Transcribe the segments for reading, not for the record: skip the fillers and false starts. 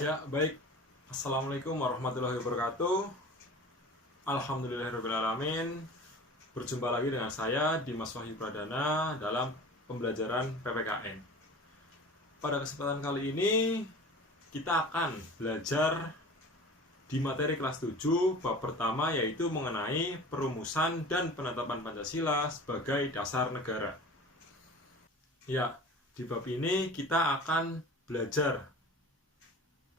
Ya, baik. Assalamualaikum warahmatullahi wabarakatuh. Alhamdulillahirrahmanirrahim. Berjumpa lagi dengan saya, Dimas Wahyu Pradana, dalam pembelajaran PPKN. Pada kesempatan kali ini, kita akan belajar di materi kelas 7, bab pertama, yaitu mengenai perumusan dan penetapan Pancasila sebagai dasar negara. Ya, di bab ini kita akan belajar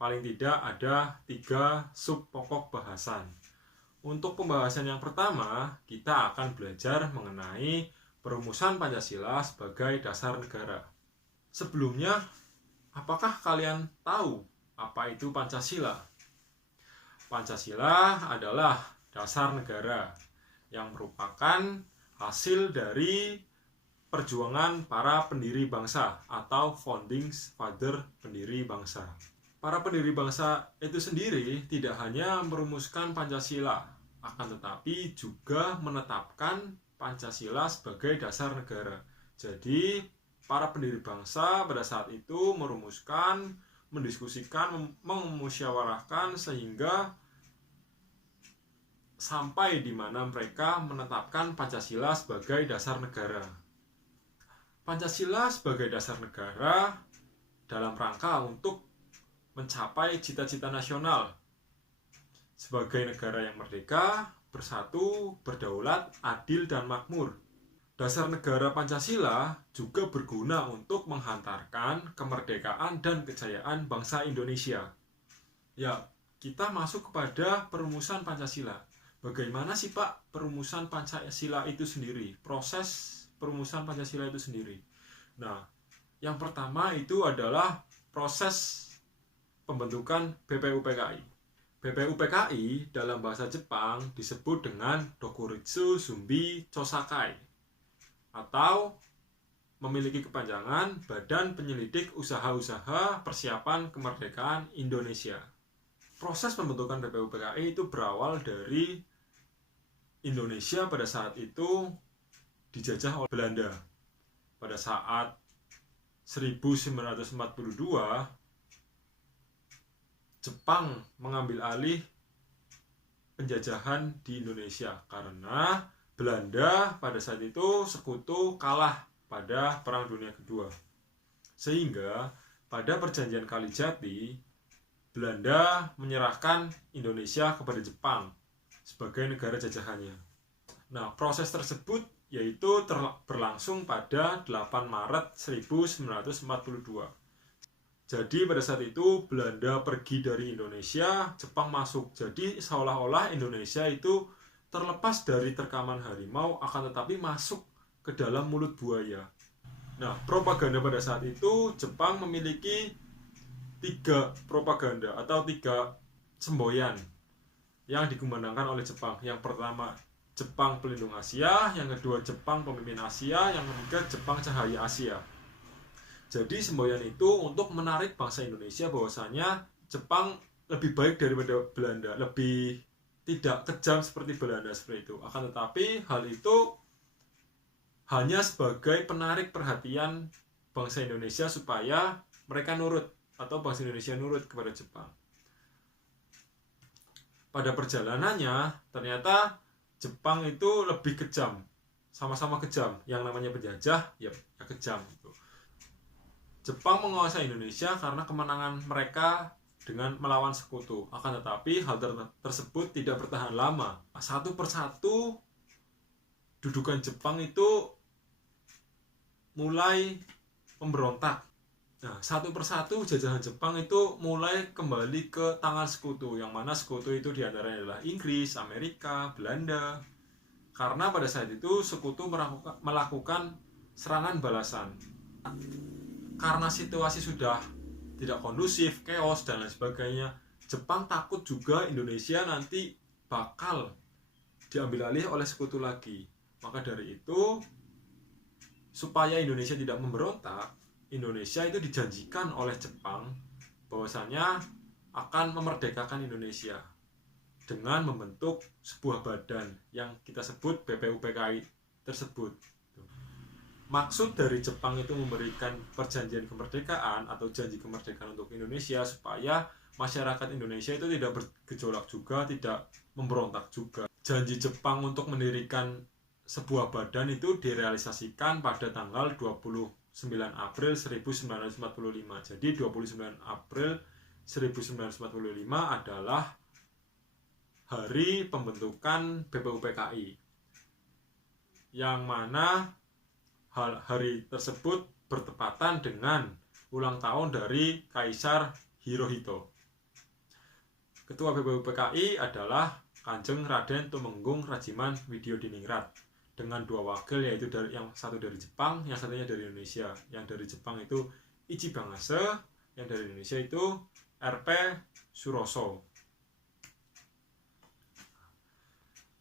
paling tidak ada 3 sub pokok bahasan. Untuk pembahasan yang pertama, kita akan belajar mengenai perumusan Pancasila sebagai dasar negara. Sebelumnya, apakah kalian tahu apa itu Pancasila? Pancasila adalah dasar negara yang merupakan hasil dari perjuangan para pendiri bangsa atau founding father pendiri bangsa. Para pendiri bangsa itu sendiri tidak hanya merumuskan Pancasila, akan tetapi juga menetapkan Pancasila sebagai dasar negara. Jadi, para pendiri bangsa pada saat itu merumuskan, mendiskusikan, memusyawarahkan sehingga sampai di mana mereka menetapkan Pancasila sebagai dasar negara. Pancasila sebagai dasar negara dalam rangka untuk mencapai cita-cita nasional sebagai negara yang merdeka, bersatu, berdaulat, adil, dan makmur. Dasar negara Pancasila juga berguna untuk menghantarkan kemerdekaan dan kejayaan bangsa Indonesia. Ya, kita masuk kepada perumusan Pancasila. Bagaimana sih Pak perumusan Pancasila itu sendiri? Proses perumusan Pancasila itu sendiri. Nah, yang pertama itu adalah proses pembentukan BPUPKI. BPUPKI dalam bahasa Jepang disebut dengan Dokuritsu Zumbi Chosakai atau memiliki kepanjangan Badan Penyelidik Usaha-Usaha Persiapan Kemerdekaan Indonesia. Proses pembentukan BPUPKI itu berawal dari Indonesia pada saat itu dijajah oleh Belanda. Pada saat 1942 Jepang mengambil alih penjajahan di Indonesia karena Belanda pada saat itu sekutu kalah pada Perang Dunia Kedua. Sehingga pada Perjanjian Kalijati Belanda menyerahkan Indonesia kepada Jepang sebagai negara jajahannya. Nah, proses tersebut yaitu berlangsung pada 8 Maret 1942. Jadi pada saat itu Belanda pergi dari Indonesia, Jepang masuk. Jadi seolah-olah Indonesia itu terlepas dari terkaman harimau, akan tetapi masuk ke dalam mulut buaya. Nah, propaganda pada saat itu Jepang memiliki 3 propaganda atau 3 semboyan yang dikumandangkan oleh Jepang. Yang pertama Jepang pelindung Asia, yang kedua Jepang pemimpin Asia, yang ketiga Jepang cahaya Asia. Jadi semboyan itu untuk menarik bangsa Indonesia bahwasanya Jepang lebih baik daripada Belanda, lebih tidak kejam seperti Belanda seperti itu. Akan tetapi hal itu hanya sebagai penarik perhatian bangsa Indonesia supaya mereka nurut atau bangsa Indonesia nurut kepada Jepang. Pada perjalanannya ternyata Jepang itu lebih kejam, sama-sama kejam. Yang namanya penjajah ya kejam gitu. Jepang menguasai Indonesia karena kemenangan mereka dengan melawan sekutu. Akan tetapi hal tersebut tidak bertahan lama. Satu persatu dudukan Jepang itu mulai memberontak. Nah, satu persatu jajahan Jepang itu mulai kembali ke tangan sekutu, yang mana sekutu itu diantaranya adalah Inggris, Amerika, Belanda. Karena pada saat itu sekutu melakukan serangan balasan. Karena situasi sudah tidak kondusif, chaos dan lain sebagainya, Jepang takut juga Indonesia nanti bakal diambil alih oleh sekutu lagi. Maka dari itu, supaya Indonesia tidak memberontak, Indonesia itu dijanjikan oleh Jepang bahwasanya akan memerdekakan Indonesia dengan membentuk sebuah badan yang kita sebut BPUPKI tersebut. Maksud dari Jepang itu memberikan perjanjian kemerdekaan atau janji kemerdekaan untuk Indonesia supaya masyarakat Indonesia itu tidak bergejolak juga, tidak memberontak juga. Janji Jepang untuk mendirikan sebuah badan itu direalisasikan pada tanggal 29 April 1945. Jadi 29 April 1945 adalah hari pembentukan BPUPKI, yang mana hari tersebut bertepatan dengan ulang tahun dari Kaisar Hirohito. Ketua BPUPKI adalah Kanjeng Raden Tumenggung Rajiman Widyodiningrat dengan 2 wakil, yaitu yang satu dari Jepang, yang satunya dari Indonesia. Yang dari Jepang itu Ichi Bangase, yang dari Indonesia itu RP Suroso.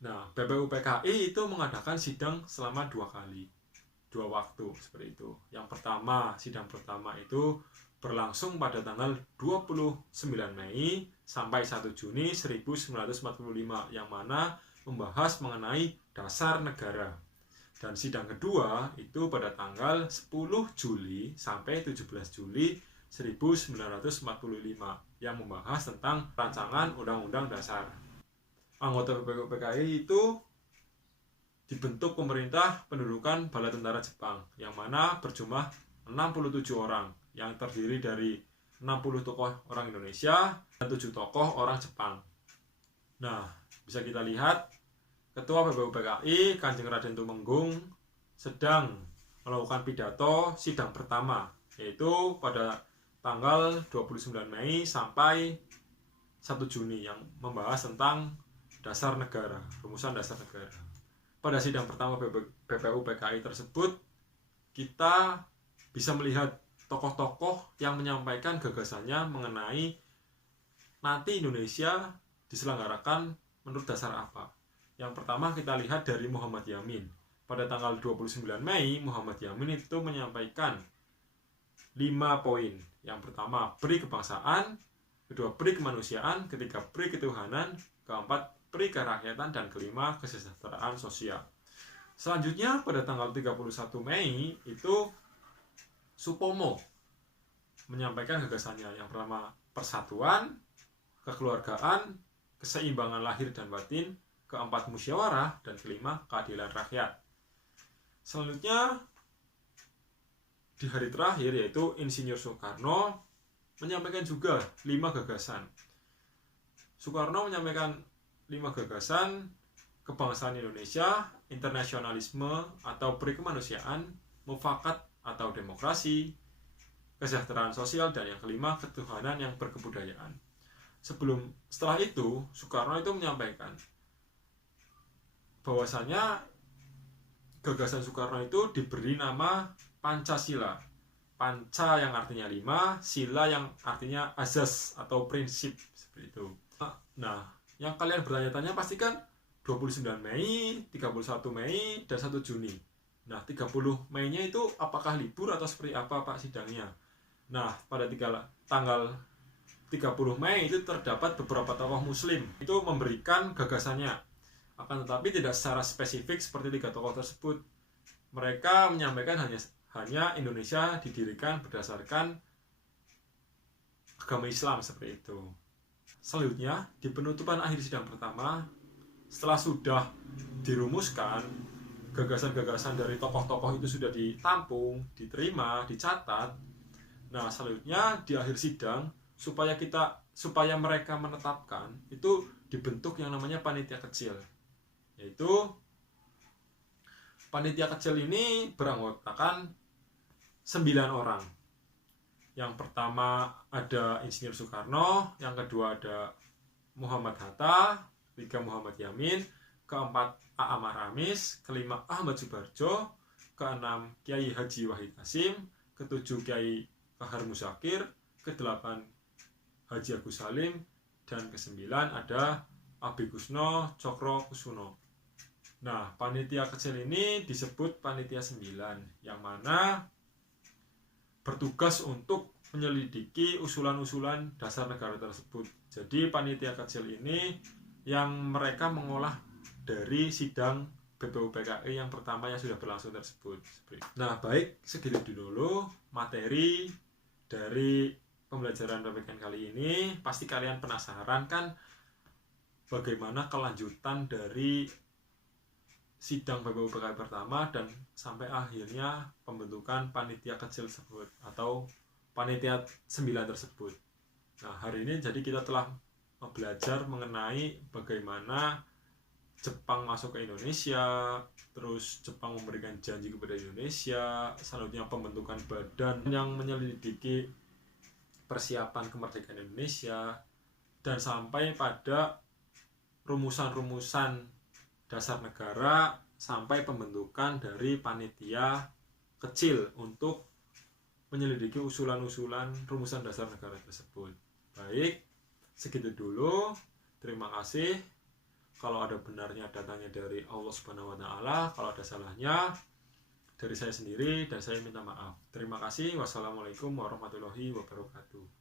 Nah, BPUPKI itu mengadakan sidang selama 2 kali, 2 waktu seperti itu. Yang pertama, sidang pertama itu berlangsung pada tanggal 29 Mei sampai 1 Juni 1945, yang mana membahas mengenai dasar negara. Dan sidang kedua itu pada tanggal 10 Juli sampai 17 Juli 1945, yang membahas tentang rancangan Undang-Undang Dasar. Anggota BPUPKI itu dibentuk pemerintah pendudukan bala tentara Jepang, yang mana berjumlah 67 orang, yang terdiri dari 60 tokoh orang Indonesia dan 7 tokoh orang Jepang. Nah, bisa kita lihat Ketua BPUPKI Kanjeng Raden Tumenggung sedang melakukan pidato sidang pertama, yaitu pada tanggal 29 Mei sampai 1 Juni, yang membahas tentang dasar negara, rumusan dasar negara. Pada sidang pertama BPUPKI tersebut, kita bisa melihat tokoh-tokoh yang menyampaikan gagasannya mengenai nanti Indonesia diselenggarakan menurut dasar apa. Yang pertama kita lihat dari Muhammad Yamin. Pada tanggal 29 Mei, Muhammad Yamin itu menyampaikan 5 poin. Yang pertama, peri kebangsaan, kedua, peri kemanusiaan, ketiga, peri ketuhanan, keempat, peri kerakyatan, dan kelima, kesejahteraan sosial. Selanjutnya pada tanggal 31 Mei itu Supomo menyampaikan gagasannya. Yang pertama, persatuan, kekeluargaan, keseimbangan lahir dan batin, keempat, musyawarah, dan kelima, keadilan rakyat. Selanjutnya di hari terakhir, yaitu Insinyur Soekarno menyampaikan juga 5 gagasan. Soekarno menyampaikan 5 gagasan: kebangsaan Indonesia, internasionalisme atau peri kemanusiaan, mufakat atau demokrasi, kesejahteraan sosial, dan yang kelima, ketuhanan yang berkebudayaan. Setelah itu, Soekarno itu menyampaikan bahwasanya gagasan Soekarno itu diberi nama Pancasila. Panca yang artinya 5, sila yang artinya azas atau prinsip, seperti itu. Nah, yang kalian bertanya-tanya pasti kan 29 Mei, 31 Mei, dan 1 Juni. Nah, 30 Mei-nya itu apakah libur atau seperti apa Pak sidangnya? Nah, pada tanggal 30 Mei itu terdapat beberapa tokoh muslim itu memberikan gagasannya. Akan tetapi tidak secara spesifik seperti 3 tokoh tersebut. Mereka menyampaikan hanya Indonesia didirikan berdasarkan agama Islam, seperti itu. Selanjutnya, di penutupan akhir sidang pertama, setelah sudah dirumuskan, gagasan-gagasan dari tokoh-tokoh itu sudah ditampung, diterima, dicatat. Nah, selanjutnya di akhir sidang, supaya mereka menetapkan, itu dibentuk yang namanya panitia kecil. Yaitu panitia kecil ini beranggotakan 9 orang. Yang pertama ada Insinyur Soekarno, yang kedua ada Muhammad Hatta, ketiga Muhammad Yamin, keempat A'amar Ramis, kelima Ahmad Subarjo, keenam Kiai Haji Wahid Hasim, ketujuh Kiai Kahar Musakir, kedelapan Haji Agus Salim, dan kesembilan ada Abi Kusno Cokro Kusuno. Nah, panitia kecil ini disebut panitia 9, yang mana bertugas untuk menyelidiki usulan-usulan dasar negara tersebut. Jadi panitia kecil ini yang mereka mengolah dari sidang BPUPKI yang pertama yang sudah berlangsung tersebut. Nah, baik, segitu dulu materi dari pembelajaran PPKN kali ini, pasti kalian penasaran kan bagaimana kelanjutan dari sidang PPUPKI pertama dan sampai akhirnya pembentukan panitia kecil tersebut atau panitia 9 tersebut. Nah, hari ini jadi kita telah belajar mengenai bagaimana Jepang masuk ke Indonesia, terus Jepang memberikan janji kepada Indonesia, selanjutnya pembentukan badan yang menyelidiki persiapan kemerdekaan Indonesia, dan sampai pada rumusan-rumusan dasar negara sampai pembentukan dari panitia kecil untuk menyelidiki usulan-usulan rumusan dasar negara tersebut. Baik, segitu dulu. Terima kasih. Kalau ada benarnya datangnya dari Allah Subhanahu wa taala, kalau ada salahnya dari saya sendiri dan saya minta maaf. Terima kasih. Wassalamualaikum warahmatullahi wabarakatuh.